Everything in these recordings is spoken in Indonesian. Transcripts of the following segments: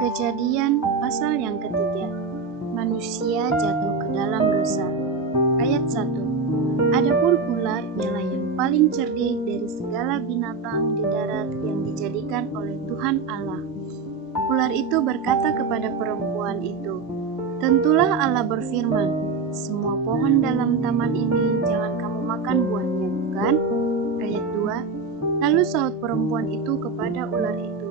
Kejadian pasal yang ketiga. Manusia jatuh ke dalam dosa. Ayat 1. Adapun ular ialah yang paling cerdik dari segala binatang di darat yang dijadikan oleh Tuhan Allah. Ular itu berkata kepada perempuan itu, "Tentulah Allah berfirman, semua pohon dalam taman ini jangan kamu makan buahnya, bukan?" Ayat 2. Lalu sahut perempuan itu kepada ular itu,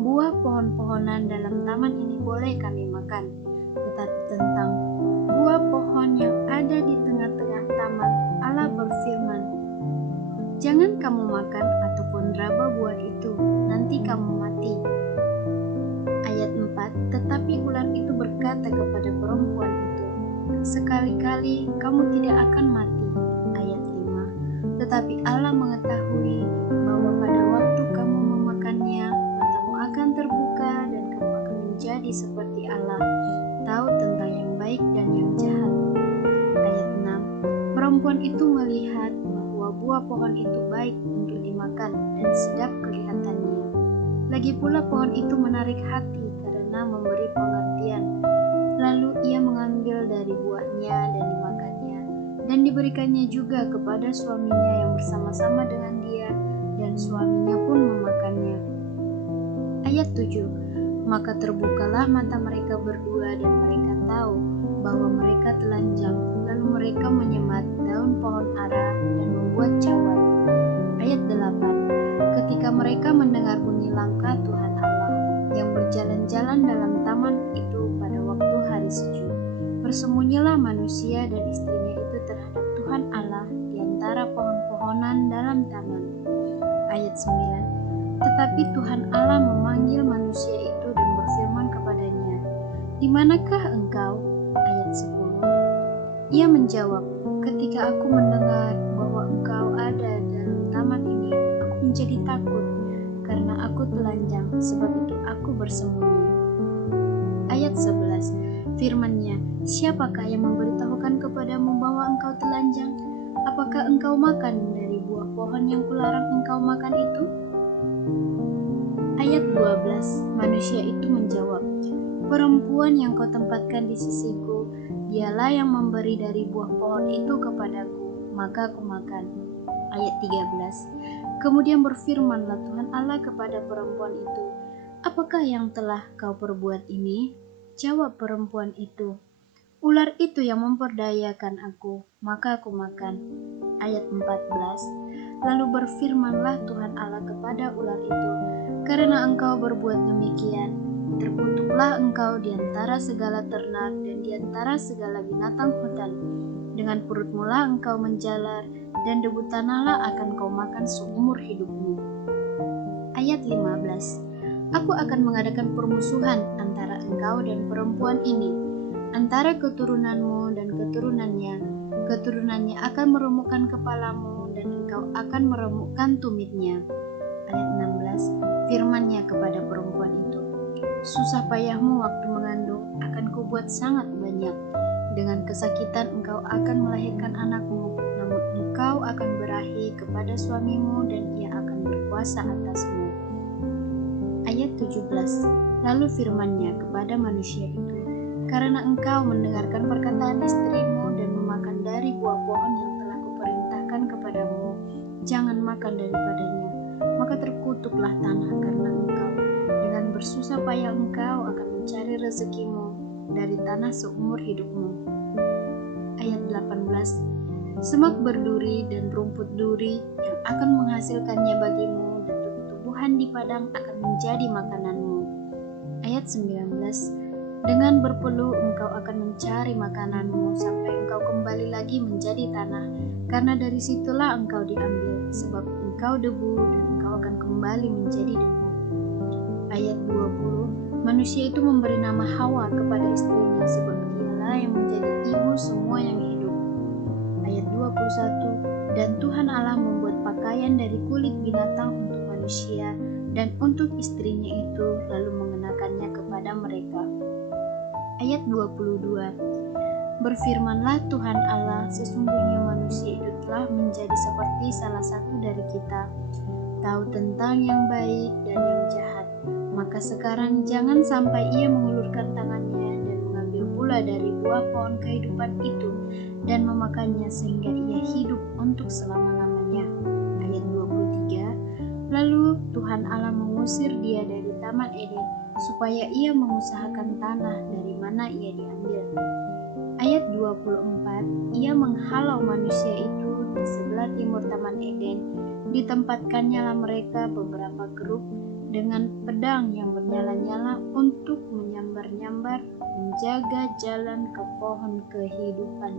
"Buah pohon-pohonan dalam taman ini boleh kami makan, tetapi tentang buah pohon yang ada di tengah-tengah taman, Allah berfirman, jangan kamu makan ataupun raba buah itu, nanti kamu mati." Ayat 4. Tetapi ular itu berkata kepada perempuan itu, "Sekali-kali kamu tidak akan mati." Ayat 5. Tetapi Allah mengetahui bahwa pada waktu kamu memakannya, matamu akan terbuka dan kamu akan menjadi seperti Allah, tahu tentang yang baik dan yang jahat. Ayat 6. Perempuan itu melihat bahwa buah pohon itu baik untuk dimakan dan sedap kelihatannya. Lagi pula pohon itu menarik hati karena memberi pengertian. Lalu ia mengambil dari buahnya dan dimakannya, dan diberikannya juga kepada suaminya yang bersama-sama dengan dia, dan suaminya pun memakannya. Ayat 7. Maka terbukalah mata mereka berdua dan mereka tahu bahwa mereka telanjang, lalu mereka menyemat daun pohon ara dan membuat cawan. Ayat 8. Ketika mereka mendengar bunyi langkah Tuhan Allah yang berjalan-jalan dalam taman itu pada waktu hari sejuk, bersembunyilah manusia dan istrinya itu terhadap Tuhan Allah di antara pohon-pohonan dalam taman. Ayat 9. Tetapi Tuhan Allah memanggil manusia itu dan berfirman kepadanya, "Di manakah engkau?" Ayat 10. Ia menjawab, "Ketika aku mendengar bahwa engkau ada dalam taman ini, aku menjadi takut, karena aku telanjang, sebab itu aku bersembunyi." Ayat 11. Firman-Nya, "Siapakah yang memberitahukan kepadamu bahwa engkau telanjang? Apakah engkau makan dari buah pohon yang kularang engkau makan itu?" Ayat 12. Manusia itu menjawab, "Perempuan yang kau tempatkan di sisiku, dialah yang memberi dari buah pohon itu kepadaku, maka aku makan." Ayat 13. Kemudian berfirmanlah Tuhan Allah kepada perempuan itu, "Apakah yang telah kau perbuat ini?" Jawab perempuan itu, "Ular itu yang memperdayakan aku, maka aku makan." Ayat 14. Lalu berfirmanlah Tuhan Allah kepada ular itu, "Karena engkau berbuat demikian, terkutuklah engkau di antara segala ternak dan di antara segala binatang hutan. Dengan perutmulah engkau menjalar, dan debu tanahlah akan kau makan seumur hidupmu." Ayat 15. Aku akan mengadakan permusuhan antara engkau dan perempuan ini, antara keturunanmu dan keturunannya. Keturunannya akan meremukkan kepalamu, dan engkau akan meremukkan tumitnya. Ayat 16. Firman-Nya kepada perempuan itu, "Susah payahmu waktu mengandung akan kubuat sangat banyak. Dengan kesakitan engkau akan melahirkan anakmu, namun engkau akan berahi kepada suamimu dan ia akan berkuasa atasmu." Ayat 17. Lalu firman-Nya kepada manusia itu, "Karena engkau mendengarkan perkataan istrimu dan memakan dari buah pohon yang telah kuperintahkan kepadamu, jangan makan daripadanya, maka terkutuklah tanah karena engkau. Dengan bersusah payah engkau akan mencari rezekimu dari tanah seumur hidupmu." Ayat 18. Semak berduri dan rumput duri yang akan menghasilkannya bagimu, dan tumbuh-tumbuhan di padang akan menjadi makananmu. Ayat 19. Dengan berpeluh engkau akan mencari makananmu sampai engkau kembali lagi menjadi tanah, karena dari situlah engkau diambil, sebab engkau debu dan engkau akan kembali menjadi debu. Ayat 20. Manusia itu memberi nama Hawa kepada istrinya, sebab dialah yang menjadi ibu semua yang hidup. Ayat 21. Dan Tuhan Allah membuat pakaian dari kulit binatang untuk manusia dan untuk istrinya itu, lalu mengenakannya kepada mereka. Ayat 22. Berfirmanlah Tuhan Allah, "Sesungguhnya manusia itu telah menjadi seperti salah satu dari kita, tahu tentang yang baik dan yang jahat. Maka sekarang jangan sampai ia mengulurkan tangannya dan mengambil pula dari buah pohon kehidupan itu dan memakannya sehingga ia hidup untuk selama-lamanya. Ayat 23. Lalu Tuhan Allah mengusir dia dari Taman Eden supaya ia mengusahakan tanah dari mana ia diambil. Ayat 24. Ia menghalau manusia itu di sebelah timur Taman Eden. Ditempatkannya lah mereka beberapa grup dengan pedang yang bernyala-nyala untuk menyambar-nyambar menjaga jalan ke pohon kehidupan.